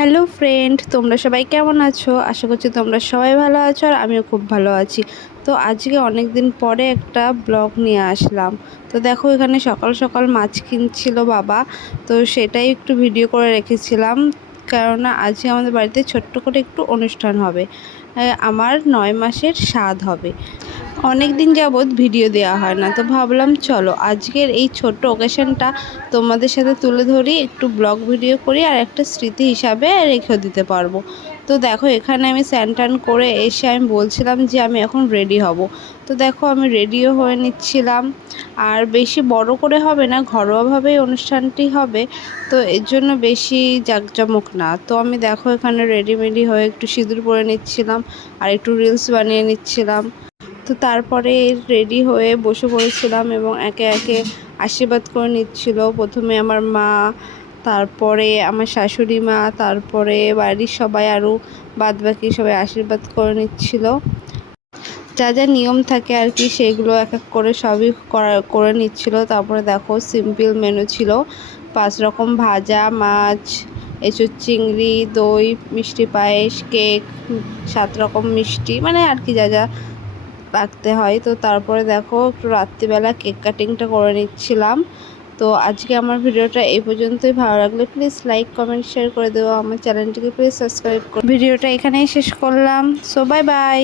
Hello friend, তোমরা সবাই কেমন আছো? আশা করছি তোমরা সবাই ভালো আছো আর আমিও খুব ভালো আছি। তো আজকে অনেক দিন পরে একটা ব্লগ নিয়ে আসলাম। তো দেখো এখানে সকাল সকাল মাছ কিনছিল বাবা, তো সেটাই একটু ভিডিও করে রেখেছিলাম। কেননা আজকে আমাদের বাড়িতে ছোট্ট করে একটু অনুষ্ঠান হবে। আমার 9 মাসের স্বাদ হবে। অনেক দিন যাবৎ ভিডিও দেওয়া হয় না, তো ভাবলাম চলো আজকের এই ছোট্ট ওকেশনটা তোমাদের সাথে তুলে ধরি, একটু ব্লগ ভিডিও করি আর একটা স্মৃতি হিসাবে রেখেও দিতে পারবো। তো দেখো এখানে আমি স্নান টান করে এসে আমি বলছিলাম যে আমি এখন রেডি হব। তো দেখো আমি রেডিও হয়ে নিচ্ছিলাম। আর বেশি বড় করে হবে না, ঘরোয়াভাবেই অনুষ্ঠানটি হবে, তো এর জন্য বেশি জাঁকজমক না। তো আমি দেখো এখানে রেডিমেডি হয়ে একটু সিঁদুর পরে নিচ্ছিলাম আর একটু রিলস বানিয়ে নিচ্ছিলাম। তো তারপরে রেডি হয়ে বসে পড়েছিলাম এবং একে একে আশীর্বাদ করে নিচ্ছিল। প্রথমে আমার মা, তারপরে আমার শাশুড়ি মা, তারপরে বাড়ির সবাই আরও বাদবাকি সবাই আশীর্বাদ করে নিচ্ছিল। যা যা নিয়ম থাকে আর কি সেগুলো এক এক করে সবই করে নিচ্ছিল। তারপরে দেখো সিম্পল মেনু ছিল, 5 রকম ভাজা, মাছ, এঁচোড় চিংড়ি, দই, মিষ্টি পায়েস, কেক, 7 রকম মিষ্টি, মানে আর কি যা যা রাখতে হয়। তো তারপরে দেখো একটু রাত্রিবেলা কেক কাটিংটা করে নিচ্ছিলাম। তো আজকে আমার ভিডিওটা এই পর্যন্তই। ভালো লাগলে প্লিজ লাইক কমেন্ট শেয়ার করে দেবো, আমার চ্যানেলটিকে প্লিজ সাবস্ক্রাইব করো। ভিডিওটা এখানেই শেষ করলাম। So bye bye.